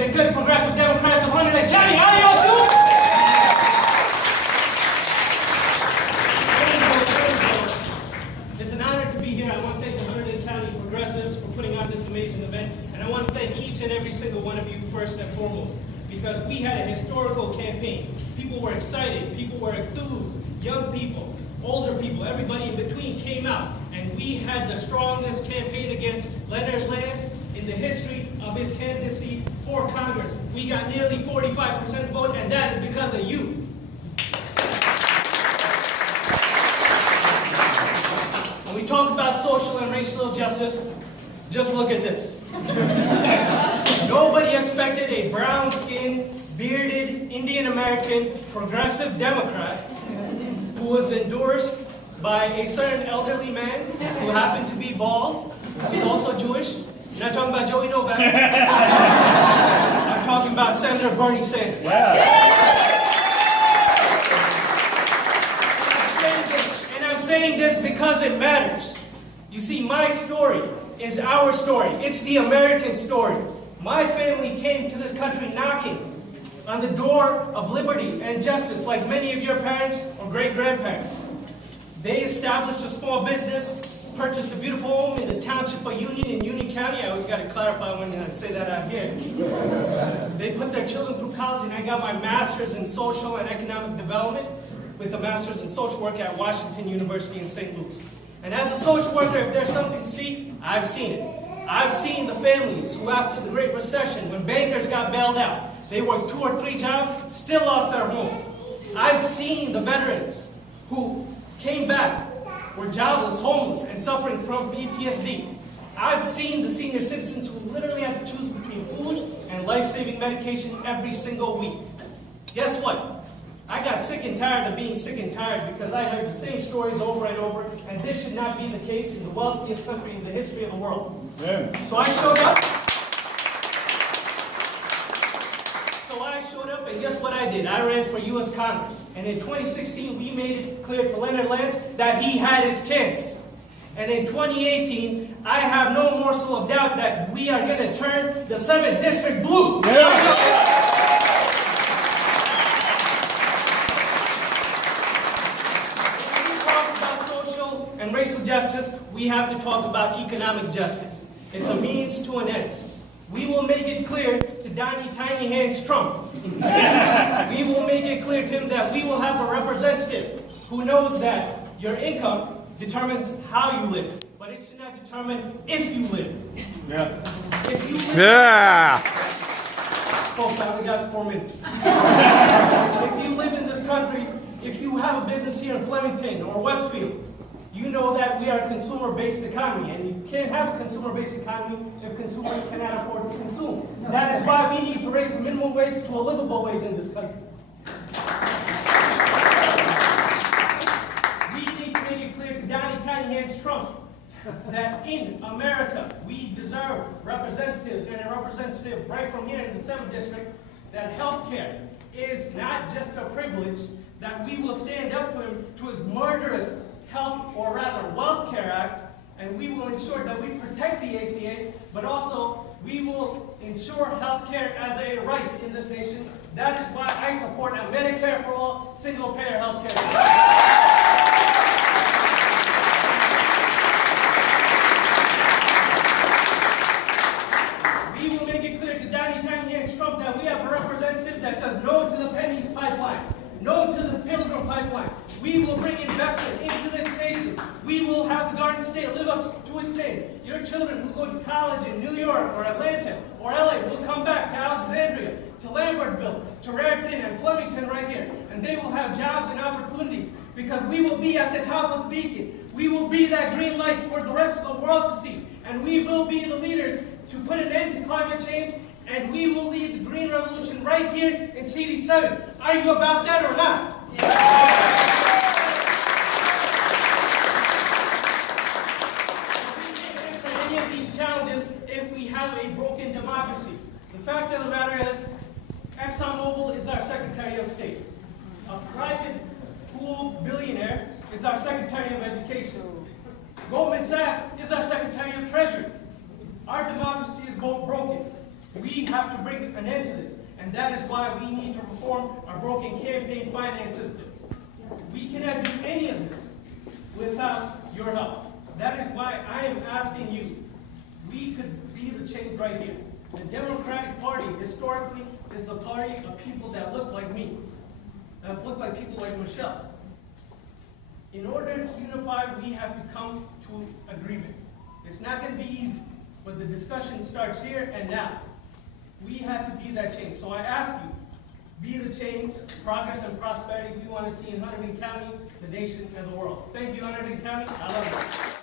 and good progressive Democrats of Hunterdon County. How do y'all do? It's an honor to be here. I want to thank the Hunterdon County Progressives for putting on this amazing event, and I want to thank each and every single one of you first and foremost, because we had a historical campaign. People were excited, people were enthused, young people, older people, everybody in between came out, and we had the strongest campaign against Leonard Lance in the history of his candidacy for Congress. We got nearly 45% vote, and that is because of you. When we talk about social and racial justice, just look at this. Nobody expected a brown-skinned, bearded, Indian-American, progressive Democrat who was endorsed by a certain elderly man who happened to be bald, who's also Jewish. You're not talking about Joey Novak. I'm talking about Senator Bernie Sanders. Yeah. And I'm saying this because it matters. You see, my story is our story. It's the American story. My family came to this country knocking on the door of liberty and justice like many of your parents or great-grandparents. They established a small business, purchased a beautiful home in the township of Union in Union County. I always got to clarify when I say that out here. They put their children through college, and I got my master's in social and economic development with a master's in social work at Washington University in St. Louis. And as a social worker, if there's something to see, I've seen it. I've seen the families who, after the Great Recession, when bankers got bailed out, they worked 2 or 3 jobs, still lost their homes. I've seen the veterans who came back, were jobless, homeless, and suffering from PTSD. I've seen the senior citizens who literally have to choose between food and life-saving medication every single week. Guess what? I got sick and tired of being sick and tired because I heard the same stories over and over, and this should not be the case in the wealthiest country in the history of the world. Yeah. So I showed up. And guess what I did? I ran for U.S. Congress. And in 2016, we made it clear to Leonard Lance that he had his chance. And in 2018, I have no morsel of doubt that we are going to turn the 7th District blue. Yeah. When we talk about social and racial justice, we have to talk about economic justice. It's a means to an end. We will make it clear to Donnie Tiny Hands Trump. We will make it clear to him that we will have a representative who knows that your income determines how you live, but it should not determine if you live. Yeah. If you live, Yeah. folks, I only got 4 minutes. If you live in this country, if you have a business here in Flemington or Westfield, you know that we are a consumer-based economy, and you can't have a consumer-based economy if consumers cannot afford to consume. That is why we need to raise the minimum wage to a livable wage in this country. We need to make it clear to Donnie Tiny Hands Trump that in America we deserve representatives, and a representative right from here in the 7th District, that health care is not just a privilege, that we will stand up to him, to his murderous Health, or rather Wealth Care Act, and we will ensure that we protect the ACA, but also we will ensure health care as a right in this nation. That is why I support a Medicare for all, single-payer health care. We will make it clear to Donnie Tiny Hands Trump that we have a representative that says no to the Pennies Pipeline, no to the Pilgrim Pipeline. We will bring investment into this nation. We will have the Garden State live up to its name. Your children who go to college in New York or Atlanta or LA will come back to Alexandria, to Lambertville, to Raritan and Flemington right here. And they will have jobs and opportunities because we will be at the top of the beacon. We will be that green light for the rest of the world to see. And we will be the leaders to put an end to climate change. And we will lead the green revolution right here in CD7. Are you about that or not? Yeah. Any of these challenges if we have a broken democracy. The fact of the matter is, ExxonMobil is our Secretary of State. A private school billionaire is our Secretary of Education. Goldman Sachs is our Secretary of Treasury. Our democracy is both broken. We have to bring an end to this. And that is why we need to reform our broken campaign finance system. We cannot do any of this without your help. That is why I am asking you. We could be the change right here. The Democratic Party, historically, is the party of people that look like me, that look like people like Michelle. In order to unify, we have to come to agreement. It's not going to be easy, but the discussion starts here and now. We have to be that change. So I ask you, be the change, progress and prosperity we want to see in Hunterdon County, the nation, and the world. Thank you, Hunterdon County. I love you.